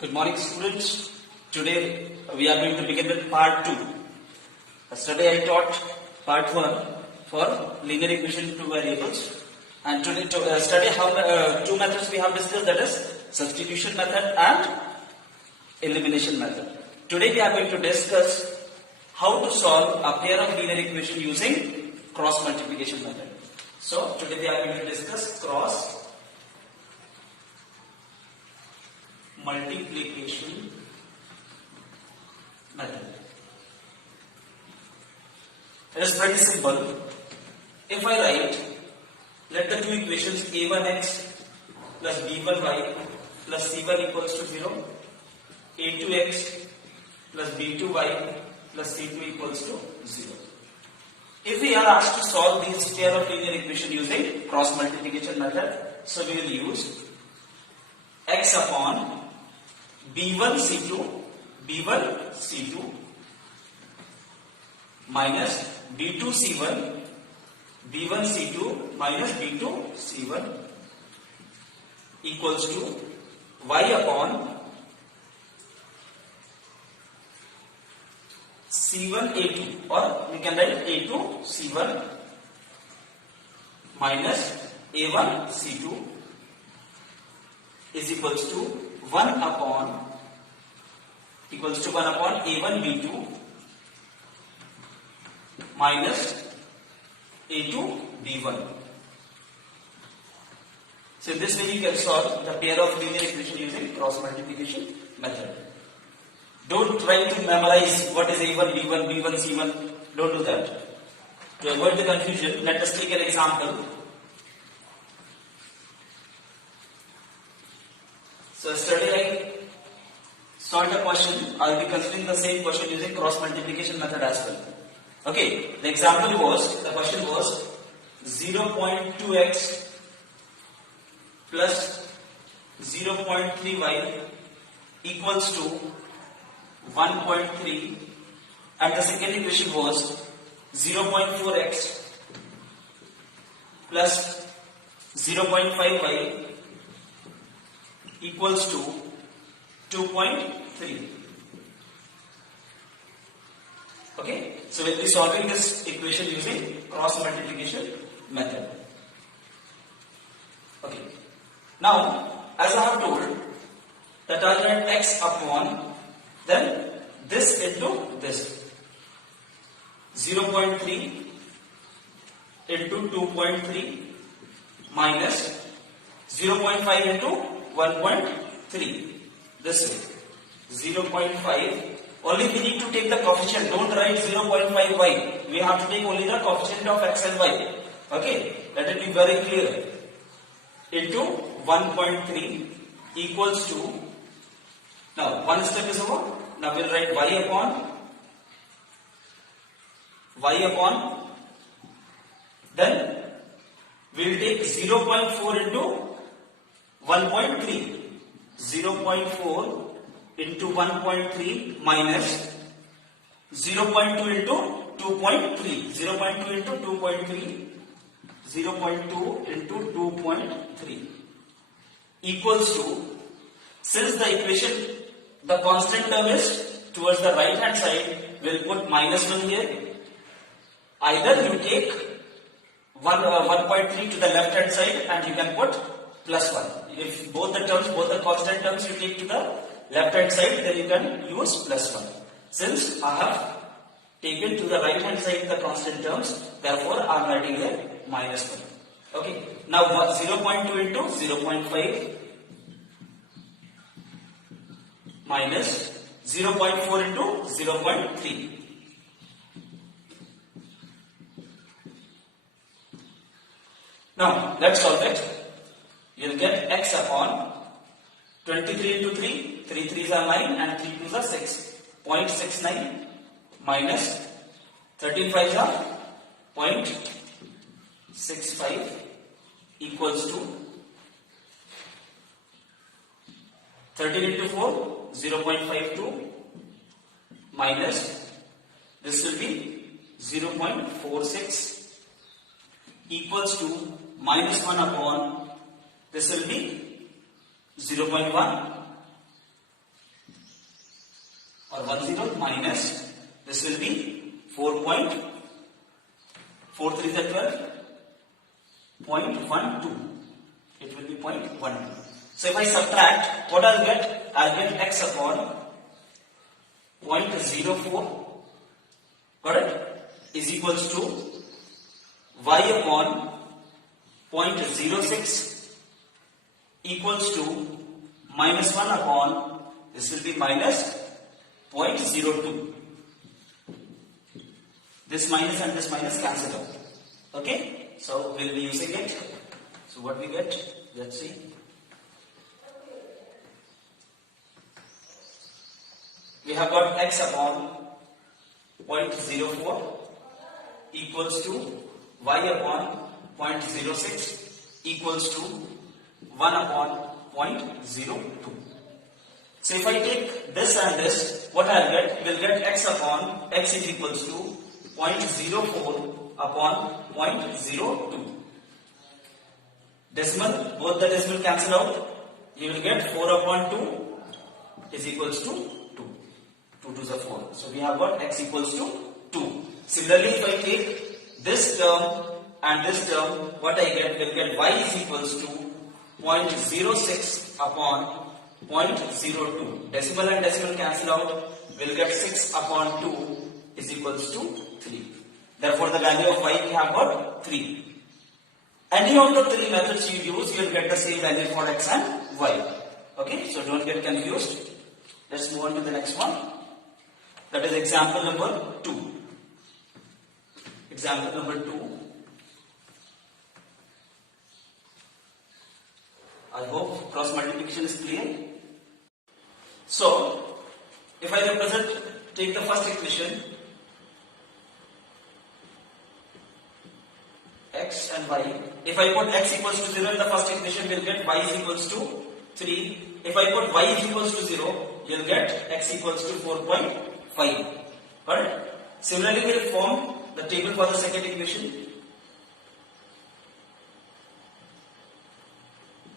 Good morning, students. Today we are going to begin with part 2. Yesterday I taught part 1 for linear equation two variables, and today to study how two methods we have discussed, that is substitution method and elimination method. Today we are going to discuss how to solve a pair of linear equation using cross multiplication method. So today we are going to discuss cross multiplication method. It is pretty simple. If I write, let the two equations a1x plus b1y plus c1 equals to 0, a2x plus b2y plus c2 equals to 0. If we are asked to solve these pair of linear equation using cross multiplication method, so we will use x upon b1 c2 minus b2 c1 c2 minus b2 c1 equals to y upon c1 a2, or we can write a2 c1 minus a1 c2 is equals to 1 upon a1 b2 minus a2 b1. So this way you can solve the pair of linear equation using cross multiplication method. Don't try to memorize what is a1 b1 b1 c1. Don't do that. To avoid the confusion, let us take an example. So yesterday I solved a question. I will be considering the same question using cross multiplication method as well. Okay, the question was 0.2x plus 0.3y equals to 1.3, and the second equation was 0.4x plus 0.5y equals to 2.3. Okay, so we'll be solving this equation using cross multiplication method. Okay, now as I have told that I'll write x upon then this into this, 0.3 into 2.3 minus 0.5 into 1.3, this way, 0.5. Only we need to take the coefficient, don't write 0.5y. We have to take only the coefficient of x and y. Okay, let it be very clear. Into 1.3 equals to, now one step is over. Now we'll write y upon, then we'll take 0.4 into 1.3. 0.4 into 1.3 minus 0.2 into 2.3. 0.2 into 2.3. 0.2 into 2.3 equals to, since the equation, the constant term is towards the right hand side, we'll put minus 1 here. Either you take 1.3 to the left hand side and you can put plus 1. If both the constant terms you take to the left hand side, then you can use plus 1. Since I have taken to the right hand side the constant terms, therefore I am writing here minus 1. Okay, now 0.2 into 0.5 minus 0.4 into 0.3. Now let's solve it. You'll get x upon 23 into 3, 3 3s are 9 and 3 2s are 6, 0.69 minus 13 5s are 0.65 equals to 13 into 4, 0.52 minus, this will be 0.46 equals to minus 1 upon, this will be 0.1 or 10 minus, this will be 4.43 is 12, 0.12. It will be 0.12. So if I subtract, what I'll get? I'll get x upon 0.04, got it? Is equals to y upon 0.06 equals to minus 1 upon, this will be minus 0.02. This minus and this minus cancel out. Okay? So we'll be using it. So what we get? Let's see. We have got x upon 0.04 equals to y upon 0.06 equals to 1 upon 0.02. So if I take this and this, what I'll get? We'll get x upon x is equals to 0.04 upon 0.02. Decimal, both the decimal cancel out. You will get 4 upon 2 is equals to 2. 2 to the 4. So we have got x equals to 2. Similarly, if I take this term and this term, what I get? Will get y is equals to 0.06 upon 0.02. Decimal and decimal cancel out. We'll get 6 upon 2 is equals to 3. Therefore, the value of y we have got 3. Any of the three methods you use, you will get the same value for x and y. Okay, so don't get confused. Let's move on to the next one. That is example number 2. Example number 2. I hope cross multiplication is clear. So, if I take the first equation, x and y. If I put x equals to 0 in the first equation, we'll get y is equals to 3. If I put y is equals to 0, you'll get x equals to 4.5. Alright? Similarly, we'll form the table for the second equation.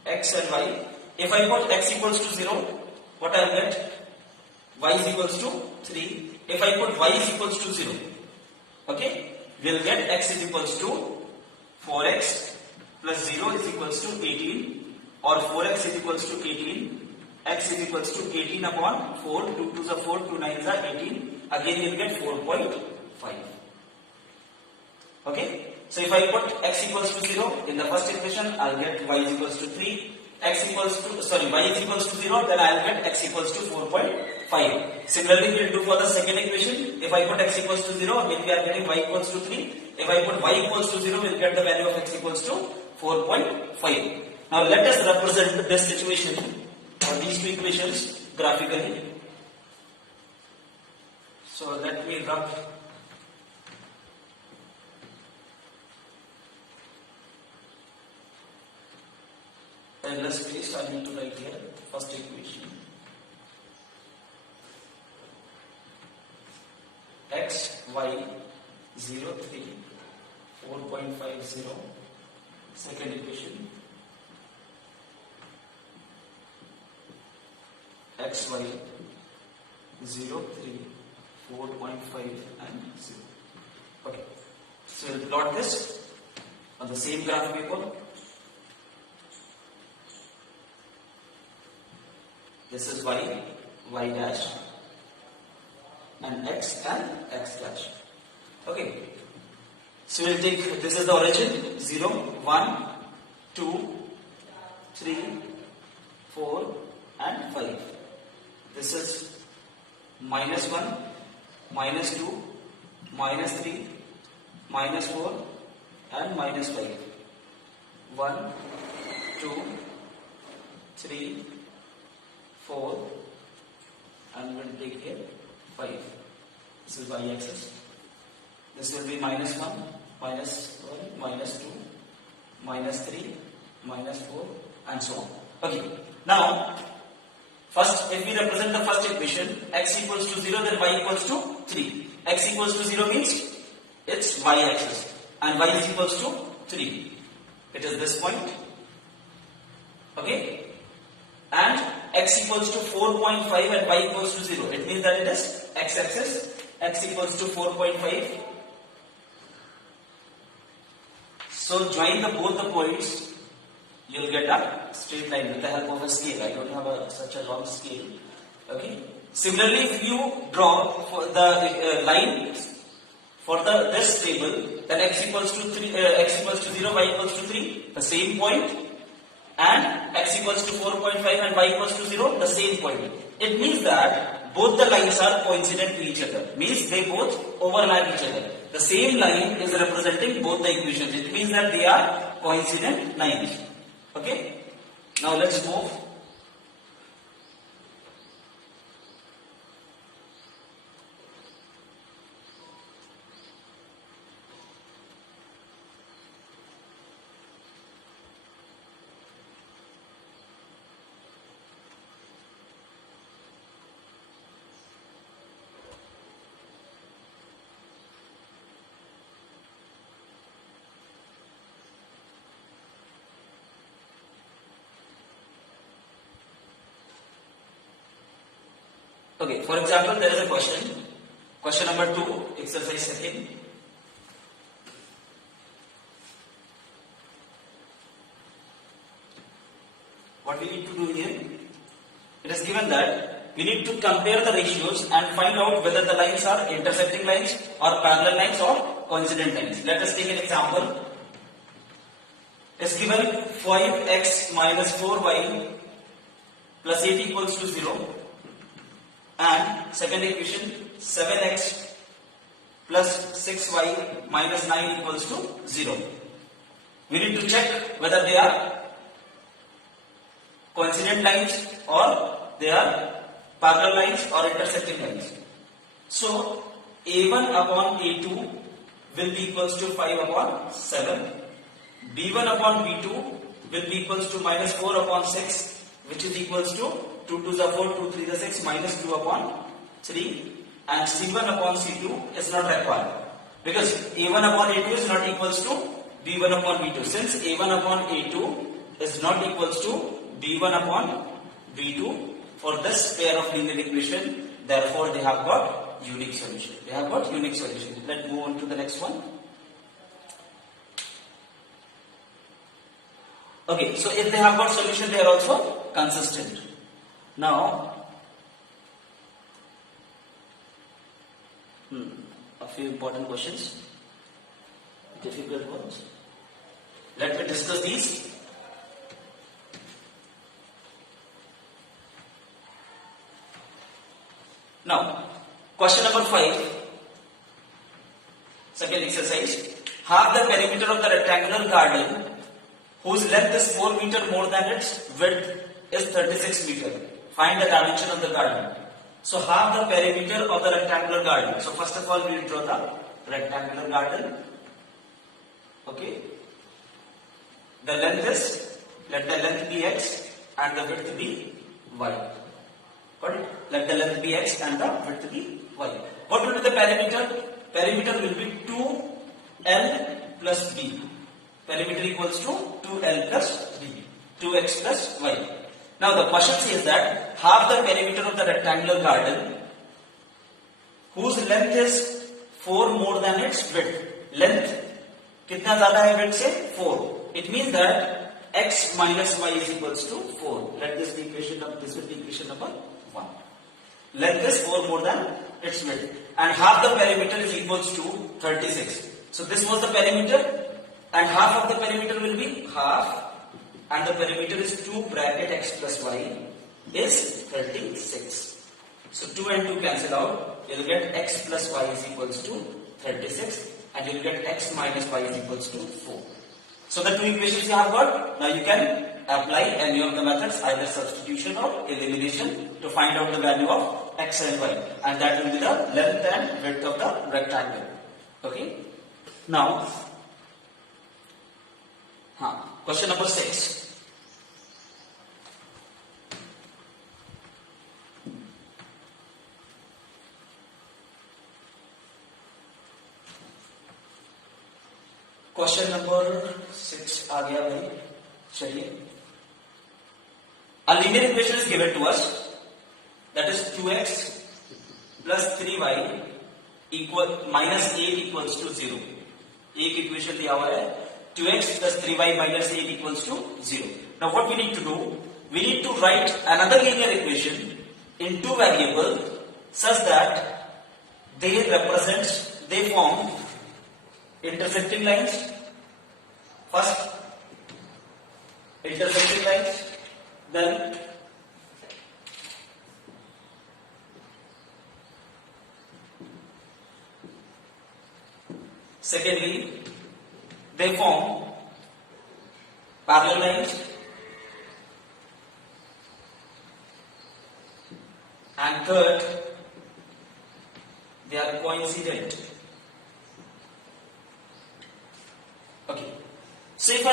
X and y. If I put x equals to 0, what I'll get? Y is equals to 3. If I put y is equals to 0, okay, we'll get x is equals to 4x plus 0 is equals to 18, or 4x is equals to 18, x is equals to 18 upon 4, 2 to the 4, 2 9s are 18, again you'll get 4.5. Okay, so if I put x equals to 0 in the first equation, I'll get y is equals to 3, y is equals to 0, then I'll get x equals to 4.5. Similarly, we'll do for the second equation. If I put x equals to 0, we are getting y equals to 3. If I put y equals to 0, we'll get the value of x equals to 4.5. Now let us represent this situation or these two equations graphically. So let me rub endless space. I need to write here first equation. X, y, 0, 3, 4.50. Second equation. X, y, 0, 3, 4.5 and 0. Okay. So we'll plot this on the same graph paper. This is y, y dash, and x dash. Okay. So we'll take, this is the origin, 0, 1, 2, 3, 4 and 5. This is minus 1, minus 2, minus 3, minus 4 and minus 5. 1, 2, 3, 4 and we'll take here 5. This is y axis. This will be minus 1, minus 1, minus 2, minus 3, minus 4 and so on. Okay. Now, first if we represent the first equation, x equals to 0, then y equals to 3. X equals to 0 means it's y axis and y is equals to 3. It is this point. Okay. And x equals to 4.5 and y equals to 0. It means that it is x-axis, x equals to 4.5. So join both the points, you'll get a straight line with the help of a scale. I don't have such a long scale. Okay. Similarly, if you draw for the line for this table, then x equals to 0, y equals to 3, the same point, and x equals to 4.5 and y equals to 0, the same point. It means that both the lines are coincident to each other. Means they both overlap each other. The same line is representing both the equations. It means that they are coincident lines. Okay. Now let's move. Okay, for example, there is a question. Question number 2, exercise second. What we need to do here? It is given that we need to compare the ratios and find out whether the lines are intersecting lines or parallel lines or coincident lines. Let us take an example. It is given 5x minus 4y plus 8 equals to 0. And second equation 7x plus 6y minus 9 equals to 0. We need to check whether they are coincident lines or they are parallel lines or intersecting lines. So a1 upon a2 will be equals to 5 upon 7. b1 upon b2 will be equals to minus 4 upon 6, which is equals to 2 to the 4, 2 3 the 6, minus 2 upon 3, and c1 upon c2 is not required because a1 upon a2 is not equals to b1 upon b2. Since a1 upon a2 is not equals to b1 upon b2 for this pair of linear equation, therefore they have got unique solution. Let's move on to the next one. Okay, so if they have got solution, they are also consistent. Now, a few important questions, difficult ones. Let me discuss these. Now, question number 5, second exercise. Half the perimeter of the rectangular garden, whose length is 4 meters more than its width is 36 meters. Find the dimension of the garden. So half the perimeter of the rectangular garden. So first of all we will draw the rectangular garden. Okay. The length is, let the length be x and the width be y. Got it? Let the length be x and the width be y. What will be the perimeter? Perimeter will be 2l plus b. Perimeter equals to 2l plus b. 2x plus y. Now the question says that half the perimeter of the rectangular garden, whose length is 4 more than its width. Length कितना ज़्यादा है width से 4. It means that x minus y is equals to 4. Let this be equation number. This will be equation number 1. Length is 4 more than its width, and half the perimeter is equals to 36. So this was the perimeter, and half of the perimeter will be half. And the perimeter is 2 bracket x plus y is 36. So 2 and 2 cancel out. You will get x plus y is equals to 36, and you will get x minus y is equals to 4. So the two equations you have got. Now you can apply any of the methods, either substitution or elimination, to find out the value of x and y, and that will be the length and width of the rectangle. Okay. Now, question number 6. Question number 6 आ गया भाई. चलिए A linear equation is given to us, that is 2x plus 3y equal minus 8 equals to 0. एक equation दिया हुआ है 2x plus 3y minus 8 equals to 0. Now what we need to do? We need to write another linear equation in two variables such that they form intersecting lines. First intersecting lines, then secondly, they form parallel lines, and third, they are coincident. Okay. So if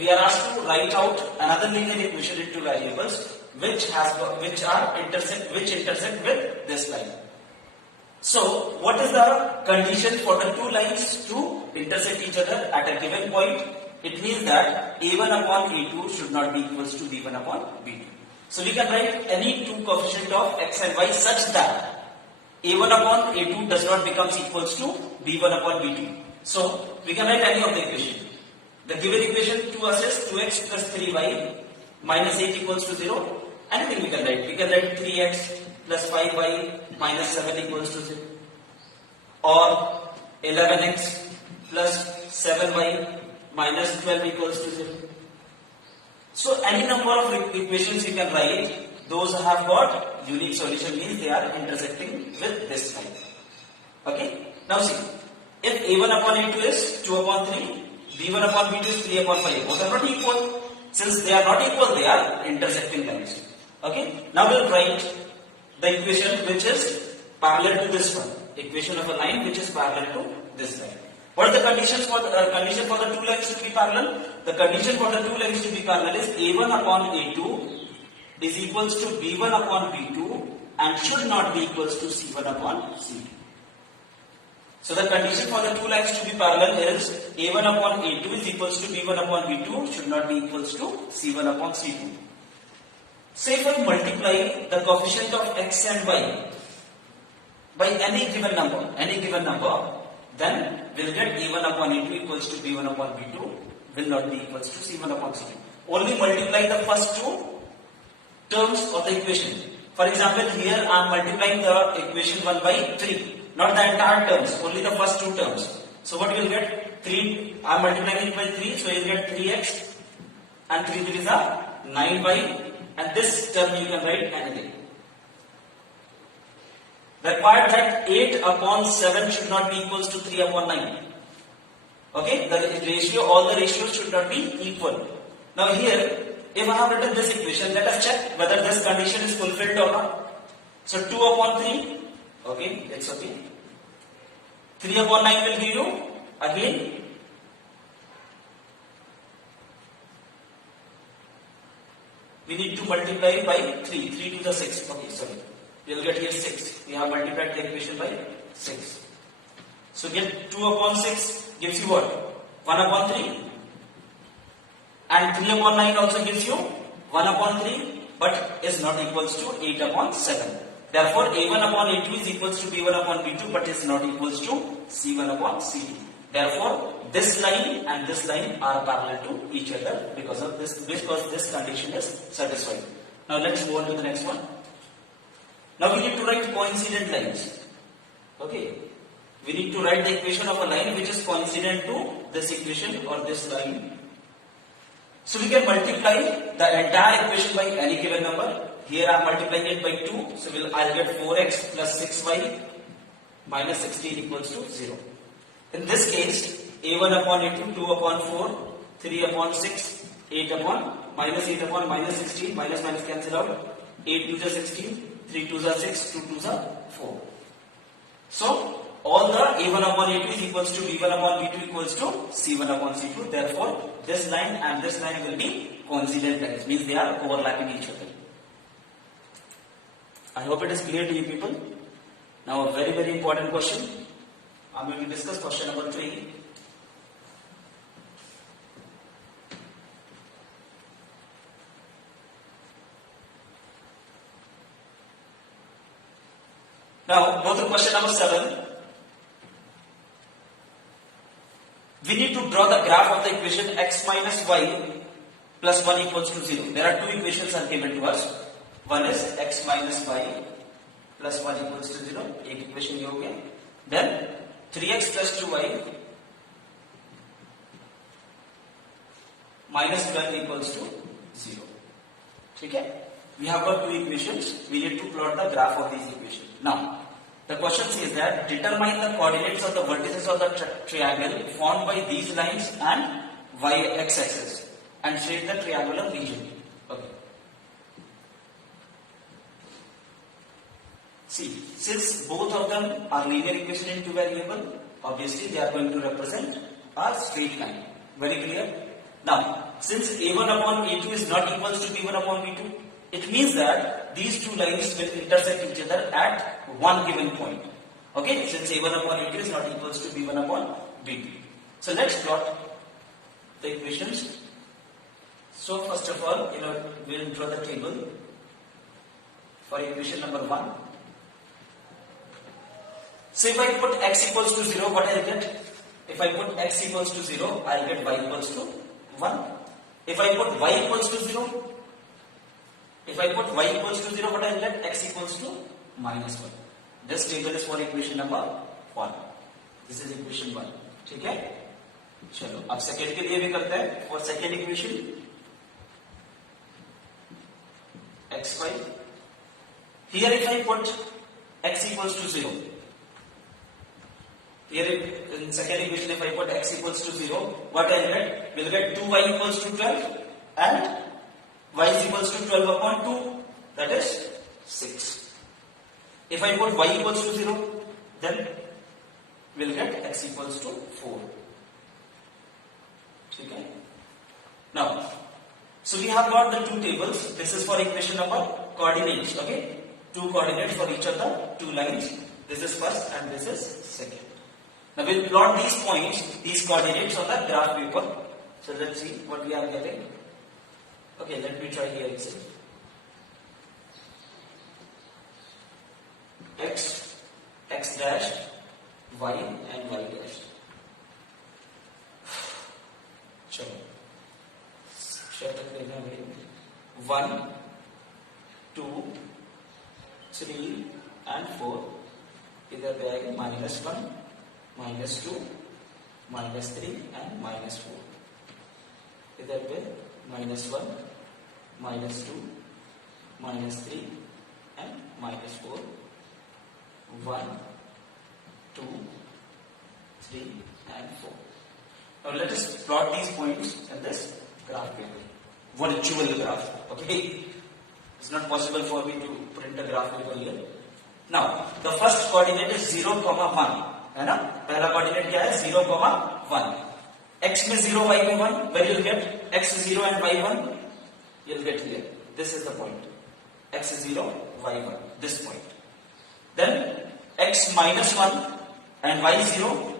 we are asked to write out another linear equation in two variables which intersect with this line. So, what is the condition for the two lines to intersect each other at a given point? It means that a1 upon a2 should not be equals to b1 upon b2. So, we can write any two coefficient of x and y such that a1 upon a2 does not become equals to b1 upon b2. So, we can write any of the equation. The given equation to us is 2x plus 3y minus 8 equals to 0. Anything we can write. We can write 3x plus 5y minus 7 equals to 0, or 11x plus 7y minus 12 equals to 0. So any number of equations you can write, those have got unique solution, means they are intersecting with this line. Okay. Now see, if a1 upon a2 is 2 upon 3, b1 upon b2 is 3 upon 5, both are not equal. Since they are not equal, they are intersecting lines. Okay. Now we'll write the equation which is parallel to this one. Equation of a line which is parallel to this line. What are the conditions for the condition for the two lines to be parallel? The condition for the two lines to be parallel is a1 upon a2 is equals to b1 upon b2 and should not be equals to c1 upon c2. So the condition for the two lines to be parallel is a1 upon a2 is equals to b1 upon b2 should not be equals to c1 upon c2. Say if I multiply the coefficient of x and y by any given number, then we'll get a1 upon a2 equals to b1 upon b2 will not be equals to c1 upon c2. Only multiply the first two terms of the equation. For example, here I am multiplying the equation 1 by 3, not the entire terms, only the first two terms. So what you will get? 3, I am multiplying it by 3, so you will get 3x and 3 3 is a 9y. And this term you can write anything. Required that 8 upon 7 should not be equals to 3 upon 9. Okay, the ratio, all the ratios should not be equal. Now here, if I have written this equation, let us check whether this condition is fulfilled or not. So 2 upon 3, okay, it's okay. 3 upon 9 will give you, again, we need to multiply by 3. 3 to the 6. Okay, sorry. We will get here 6. We have multiplied the equation by 6. So get 2 upon 6 gives you what? 1 upon 3. And 3 upon 9 also gives you 1 upon 3, but is not equals to 8 upon 7. Therefore, a1 upon a2 is equals to b1 upon b2, but is not equals to c1 upon c2. Therefore, this line and this line are parallel to each other because this condition is satisfied. Now let's move on to the next one. Now we need to write coincident lines. Okay. We need to write the equation of a line which is coincident to this equation or this line. So we can multiply the entire equation by any given number. Here I am multiplying it by 2. So I'll get 4x plus 6y minus 16 equals to 0. In this case, a1 upon a2, 2 upon 4, 3 upon 6, 8 upon minus 16, minus cancel out, 8 2s are 16, 3 2s are 6, 2 2s are 4. So, all the a1 upon a2 is equals to b1 upon b2 equals to c1 upon c2. Therefore, this line and this line will be coincident lines, means they are overlapping each other. I hope it is clear to you people. Now a very very important question. I am going to discuss question number 3. Now go to question number 7. We need to draw the graph of the equation x minus y plus 1 equals to 0. There are two equations are given to us. One is x minus y plus 1 equals to 0. एक equation ये हो गया. Then 3x plus 2y minus 12 equals to 0. ठीक है? We have got two equations. We need to plot the graph of these equations. Now, the question says that determine the coordinates of the vertices of the triangle formed by these lines and y-axis and shade the triangular region. Okay. See, since both of them are linear equation in two variable, obviously they are going to represent a straight line. Very clear? Now, since a1 upon a2 is not equals to b1 upon b2, it means that these two lines will intersect each other at one given point. Okay, since a1 upon a2 is not equals to b1 upon b2. So let's plot the equations. So first of all, we'll draw the table for equation number 1. So if I put x equals to 0, what I'll get? If I put x equals to 0, I'll get y equals to 1. If I put y equals to 0, what I'll get? X equals to minus 1. This table is for equation number 1. This is equation 1. ठीक है? चलो, अब second के लिए भी करते हैं. For second equation, xy. Here if I put x equals to 0. Here in second equation, if I put x equals to 0, what I'll get? We'll get 2y equals to 12 and y is equals to 12 upon 2, that is 6. If I put y equals to 0, then we'll get x equals to 4. Okay? Now, so we have got the two tables. This is for equation number coordinates. Okay? Two coordinates for each of the two lines. This is first and this is second. Now we'll plot these points, these coordinates on the graph paper. So let's see what we are getting. Okay, let me try here itself. X dash, y and y dash. चलो, शतक लेना है. 1, 2, 3 and 4. इधर पे आएगा -1, -2, -3 and -4. इधर पे -1, -2, -3 and -4. 1, 2, 3 and 4. Now let us plot these points in this graph paper. Virtual graph. Okay? It's not possible for me to print a graph paper here. Now, the first coordinate is 0, 1. है ना? पहला coordinate क्या है? 0, 1. X में 0, y में 1. Where you'll get x 0 and y 1? You'll get here. This is the point. X 0, y 1. This point. Then x minus 1 and y 0.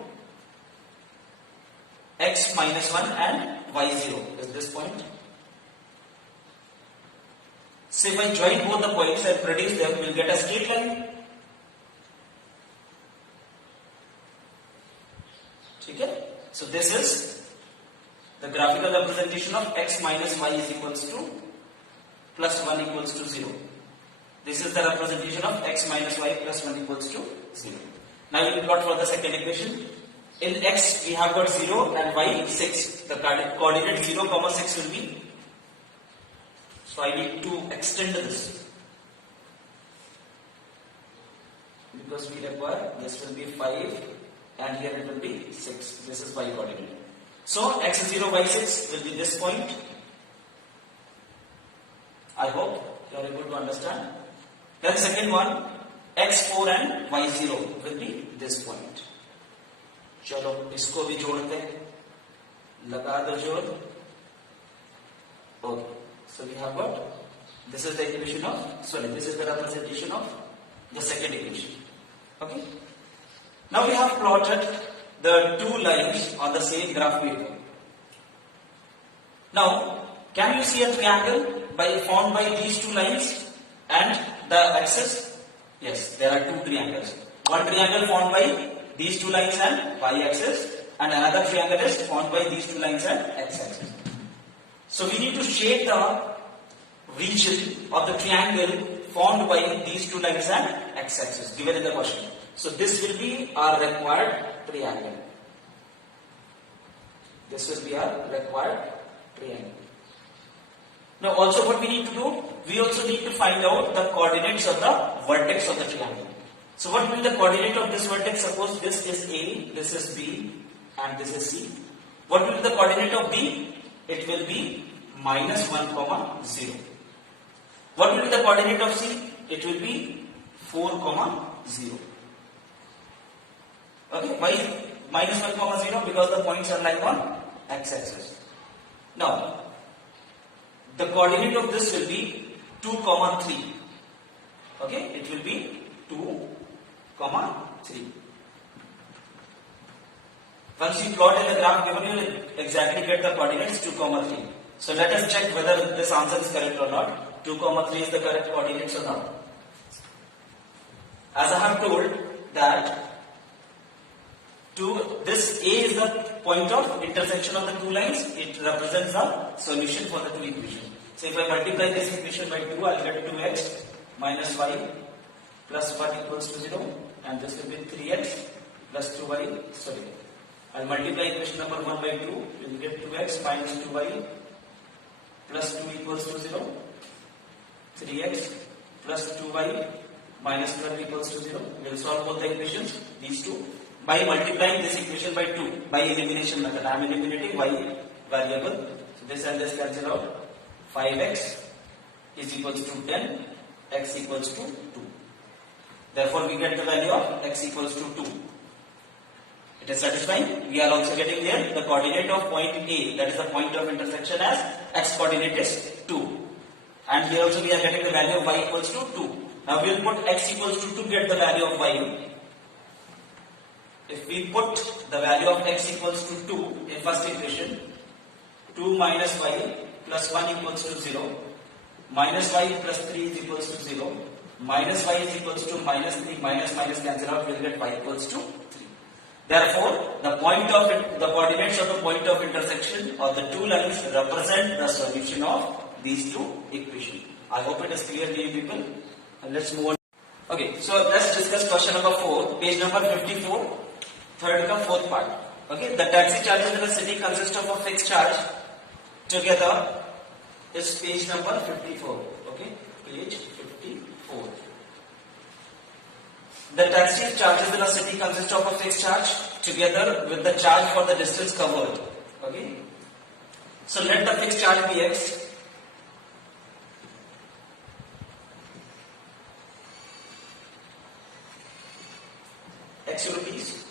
X minus 1 and y 0 is this point. So if I join both the points and produce them, we'll get a straight line. Okay? So this is the graphical representation of x minus y is equals to plus 1 equals to 0. This is the representation of x minus y plus 1 equals to 0. Now we will plot for the second equation. In x we have got 0 and y 6. The coordinate 0, 6 will be. So I need to extend this. Because we require, this will be 5 and here it will be 6. This is y coordinate. So x0, y6 will be this point. I hope you are able to understand. Then second one, x4 and y0 will be this point. चलो इसको भी जोड़ते हैं. लगा दो जोड़. Okay. So we have got, this is the equation of, this is the representation of the second equation. Okay. Now we have plotted the two lines on the same graph paper. Now, can you see a triangle formed by these two lines and the axis? Yes, there are two triangles. One triangle formed by these two lines and y-axis, and another triangle is formed by these two lines and x-axis. So we need to shade the region of the triangle formed by these two lines and x-axis given in the question. So this will be our required triangle. This will be our required triangle. Now also what we need to do, we also need to find out the coordinates of the vertex of the triangle. So what will be the coordinate of this vertex? Suppose this is A, this is B, and this is C. What will be the coordinate of B? It will be minus 1, 0. What will be the coordinate of C? It will be 4, 0. Okay, why minus 1, 0? Because the points are lying on x-axis. Now, the coordinate of this will be 2, 3. Okay, it will be 2, 3. Once you plot in the graph given, you will exactly get the coordinates 2, 3. So let us check whether this answer is correct or not. 2, 3 is the correct coordinates or not. As I have told that this A is the point of intersection of the two lines. It represents the solution for the two equations. So if I multiply this equation by 2, I will get 2x minus y plus 1 equals to 0, and this will be 3x plus 2y. Sorry, I will multiply equation number 1 by 2. You will get 2x minus 2y plus 2 equals to 0. 3x plus 2y minus 12 equals to 0. We will solve both the equations, these two, by multiplying this equation by 2 by elimination method. I am eliminating y variable. So this and this cancel out. 5x is equals to 10, x equals to 2. Therefore, we get the value of x equals to 2. It is satisfying. We are also getting here the coordinate of point A, that is the point of intersection, as x coordinate is 2. And here also we are getting the value of y equals to 2. Now we will put x equals to 2 to get the value of y. If we put the value of x equals to 2 in first equation, 2 minus y plus 1 equals to 0, minus y plus 3 is equals to 0, minus y is equals to minus 3, minus cancel out, we will get y equals to 3. Therefore, the coordinates of the point of intersection of the two lines represent the solution of these two equations. I hope it is clear to you people. And let's move on. Okay, so let's discuss question number 4, page number 54, third and fourth part. Okay, the taxi charges in the city consist of a fixed charge. Together is page number 54. Okay, page 54. The taxi charges in a city consist of a fixed charge together with the charge for the distance covered. Okay, so let the fixed charge be x. X rupees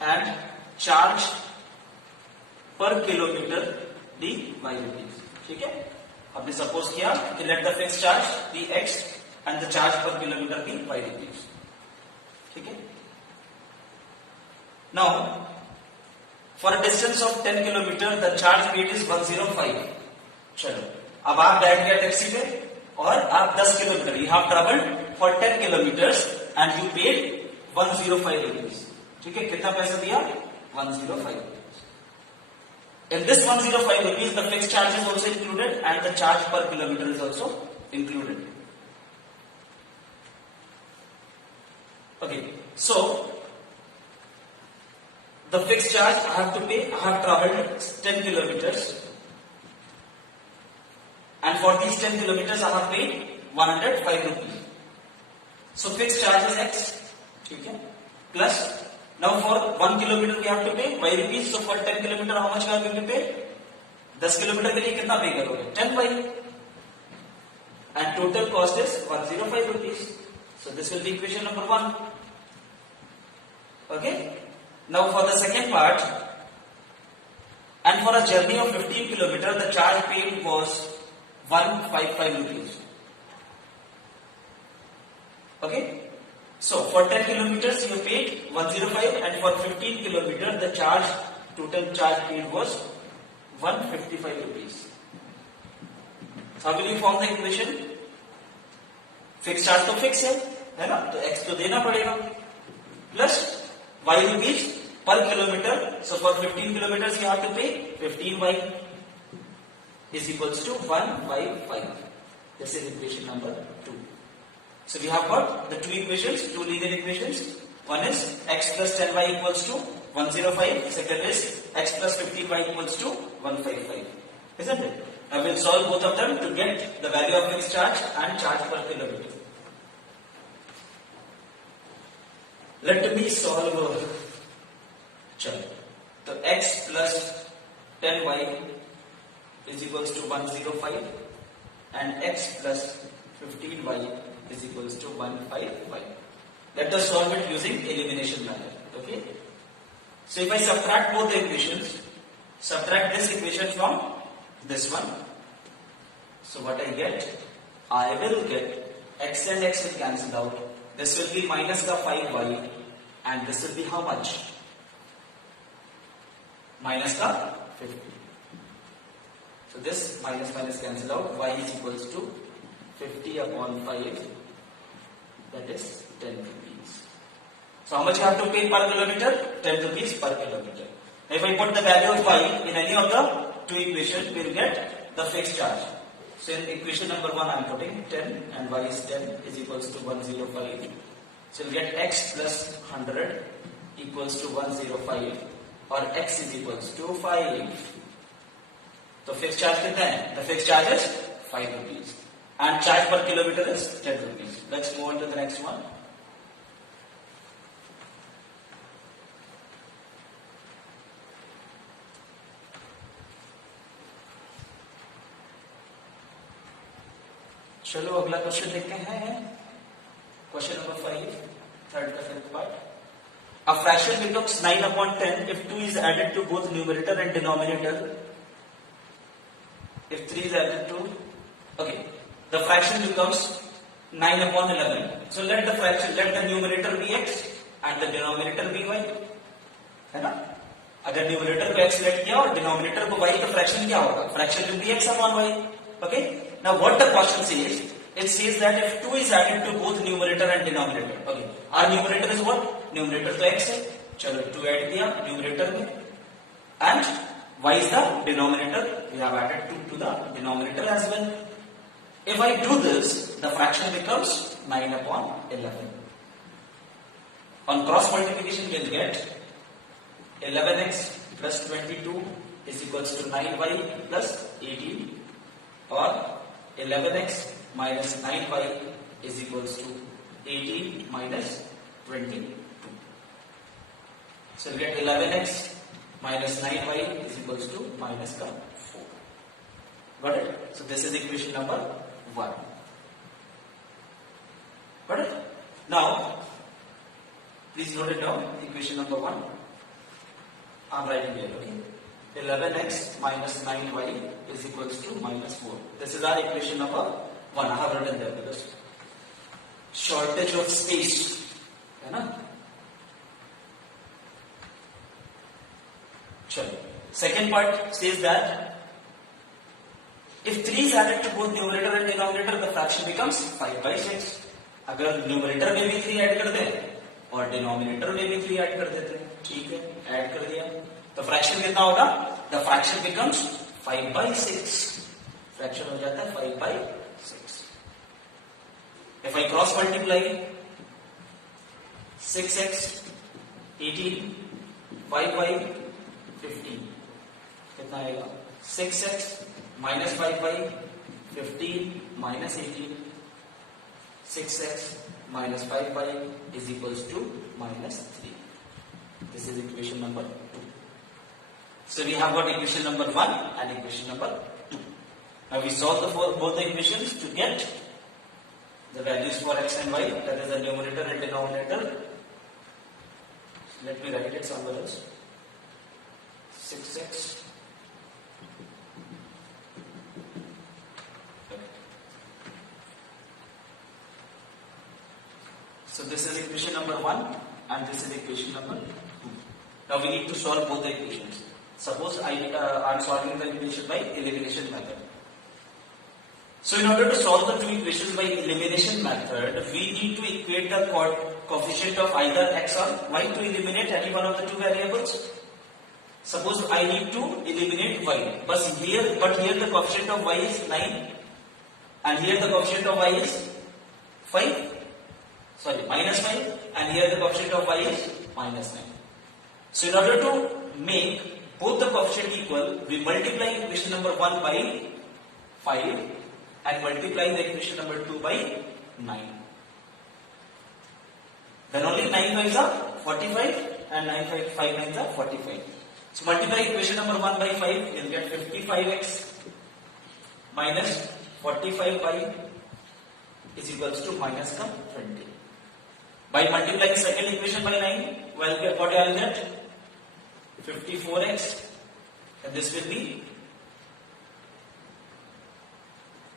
and charge per kilometer dy rupees. ठीक है, आपने suppose किया कि let the fixed charge be x and the charge per kilometer be y rupees. ठीक है. Now, for a distance of 10 kilometer, the charge paid is 105. चलो, अब आप बैठ गए टैक्सी पे और आप 10 kilometre, you have traveled for 10 kilometers and you paid 105 rupees. ठीक है, कितना पैसा दिया? 105 rupees. In this 105 rupees, the fixed charge is also included and the charge per kilometer is also included. Okay, so the fixed charge I have to pay. I have traveled 10 kilometers, and for these 10 kilometers I have paid 105 rupees. So fixed charge is x. Okay, plus now for 1 kilometer we have to pay y rupees. So for 10 kilometer how much are we going to pay? 10 kilometer के लिए कितना पे करोगे? 10y, and total cost is 105 rupees. So this will be equation number 1. Okay. Now for the second part, and for a journey of 15 kilometer, the charge paid was 155 rupees. Okay. So for 10 kilometers you paid 105, and for 15 kilometers the total charge paid was 155 rupees. How will you form the equation? Fix charge तो fix है ना, तो x तो देना पड़ेगा, plus y rupees per kilometre. So for 15 kilometre you have to pay 15y is equals to 1/5. This is equation number 2. So we have got the two equations, two linear equations. One is x plus 10y equals to 105. Second is x plus 15y equals to 155. Isn't it? I will solve both of them to get the value of fixed charge and charge per kilometer. Let me solve. चलो, तो x plus 10y is equals to 105 and x plus 15y is equals to 155. Let us solve it using elimination method. Okay. So if I subtract both the equations, subtract this equation from this one. So what I get? I will get x and x will cancel out. This will be minus the 5y and this will be how much? Minus the 50. So this minus cancel out. Y is equals to 50 upon 5. That is 10 rupees. So how much you have to pay per kilometer? 10 rupees per kilometer. If I put the value of y in any of the two equations, we will get the fixed charge. So in equation number 1 I am putting 10 and y is 10 is equals to 105. So we will get x plus 100 equals to 105 or x is equals to 5. तो fix charge कितना है? The fixed charge is 5 rupees and charge per kilometer is 10 rupees. Let's move on to the next one. चलो अगला question देखते हैं. Question number 5, third का fifth part. A fraction becomes 9 upon 10 if 2 is added to both numerator and denominator. If 3 is added to, okay, the fraction becomes 9 upon 11. So let the numerator be x and the denominator be y. है ना? अगर numerator को x let किया और denominator को y, तो fraction क्या होगा? Fraction will be x upon y. Okay? Now what the question says? It says that if 2 is added to both numerator and denominator. Okay. Our numerator is what? Numerator तो x है. चलो 2 add किया numerator में and y is the denominator. We have added 2 to the denominator as well. If I do this, the fraction becomes 9 upon 11. On cross multiplication, we will get 11x plus 22 is equals to 9y plus 18, or 11x minus 9y is equals to 18 minus 22. So we get 11x minus 9y is equals to minus 4. Got it? So this is equation number 1. Got it? Now, please note it down. Equation number 1. I am writing here. Okay. 11x minus 9y is equals to minus 4. This is our equation number 1. I have written there because shortage of space. है ना? Second part says that if 3 is added to both numerator and denominator, the fraction becomes 5/6. अगर numerator में भी 3 add कर दें और denominator में भी 3 ऐड कर देते हैं, ठीक है, ऐड कर दिया, तो fraction कितना होगा? The fraction becomes 5/6. Fraction हो जाता है 5/6. If I cross multiply 6x 18 5y 15 कितना आएगा? 6x minus 5y 15 minus 18 6x minus 5y is equals to minus 3. This is equation number 2. So we have got equation number 1 and equation number 2. Now we solve both the equations to get the values for x and y, that is the numerator and denominator. Let me write it somewhere else. 6x so this is equation number 1 and this is equation number 2. Now we need to solve both the equations. Suppose I am solving the equation by elimination method. So in order to solve the two equations by elimination method, we need to equate the coefficient of either x or y to eliminate any one of the two variables. Suppose I need to eliminate y, but here the coefficient of y is 9 and here the coefficient of y is 5. Sorry, minus 5, and here the coefficient of y is minus 9. So in order to make both the coefficient equal, we multiply equation number 1 by 5 and multiply the equation number 2 by 9. Then only 9 5s are 45 and 5 9s are 45. So multiply equation number 1 by 5, you will get 55x minus 45y is equals to minus 20. By multiplying second equation by 9, well, what I will get? 54x, and this will be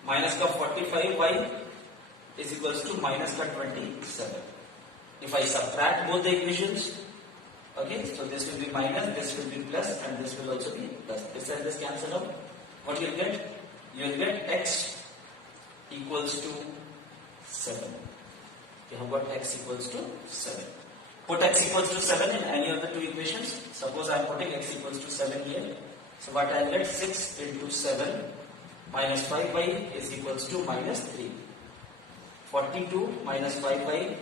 minus का 45y is equals to minus का 27. If I subtract both the equations, okay, so this will be minus, this will be plus, and this will also be plus. This and this cancel out. What you will get? You will get x equals to 7. You have got x equals to 7. Put x equals to 7 in any of the two equations. Suppose I am putting x equals to 7 here. So what I will get? 6 into 7 minus 5y is equals to minus 3. 42 minus 5y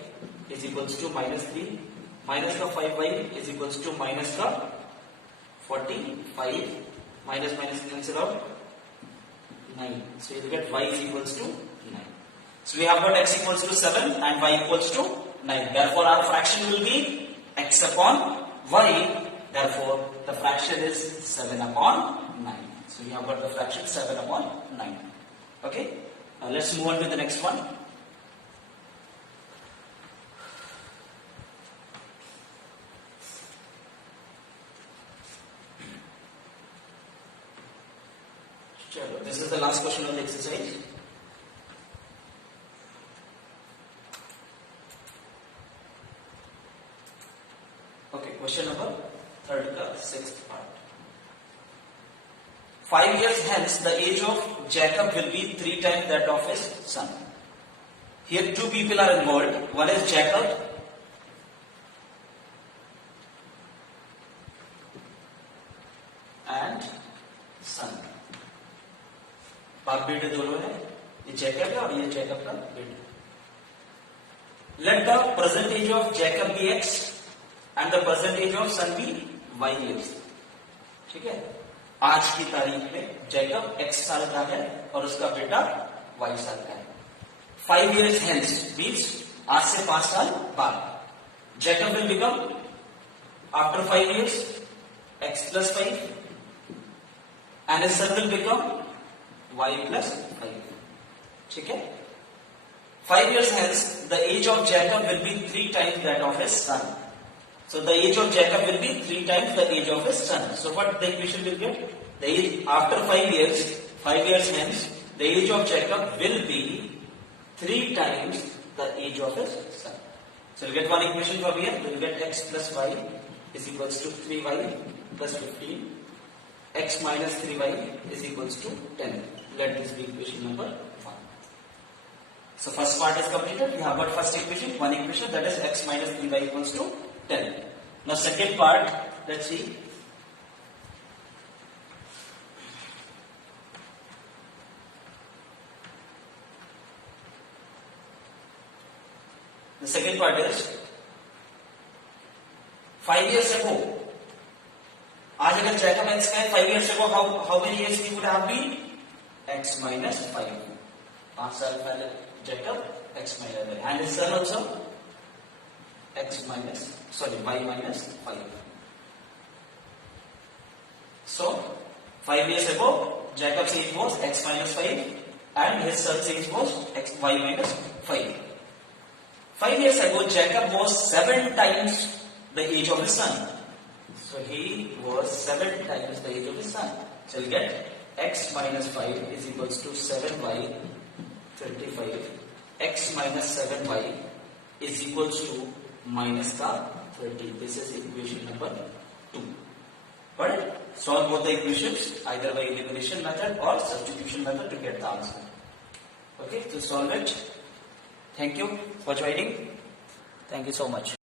is equals to minus 3. Minus का 5y is equals to minus का 45. Minus minus cancel out 9. So you will get y is equals to 9. So we have got x equals to 7 and y equals to 9. Therefore our fraction will be x upon y. Therefore the fraction is 7 upon 9. So we have got the fraction 7 upon 9. Okay. Now let's move on to the next one. This is the last question of the exercise. Okay, question number 3rd ka 6th part. 5 years hence, the age of Jacob will be 3 times that of his son. Here two people are involved. One is Jacob and son. बाप बेटे दोनों है. ये Jacob है और ये Jacob का बेटा. Let the present age of Jacob be x and the present age of son be y years. ठीक है. आज की तारीख में जैकब x साल का है और उसका बेटा y साल का है. 5 years hence means आज से 5 साल बाद. Jacob will become after 5 years x plus 5 and his son will become y plus 5. ठीक है. 5 years hence, the age of Jacob will be 3 times that of his son. So the age of Jacob will be 3 times the age of his son. So what the equation will get? The age after 5 years hence, the age of Jacob will be 3 times the age of his son. So we'll get one equation from here. We'll get x plus y is equals to 3y plus 15. X minus 3y is equals to 10. Let this be equation number 1. So first part is completed. We have got first equation, one equation, that is x minus 3y equals to 10. Now second part, let's see. The second part is 5 years ago. आज अगर Jacob x का है 5 years ago, how many years he would have been? X minus 5. 5 साल पहले Jacob x minus 5. And his son also y minus 5. So 5 years ago, Jacob's age was x minus 5 and his son's age was y minus 5. 5 years ago, Jacob was 7 times the age of his son. So he was 7 times the age of his son. So we'll get x minus 5 is equals to 7y 35. X minus 7y is equals to minus का 30. This is equation number 2. But solve both the equations either by elimination method or substitution method to get the answer. Okay, to solve it. Thank you for joining. Thank you so much.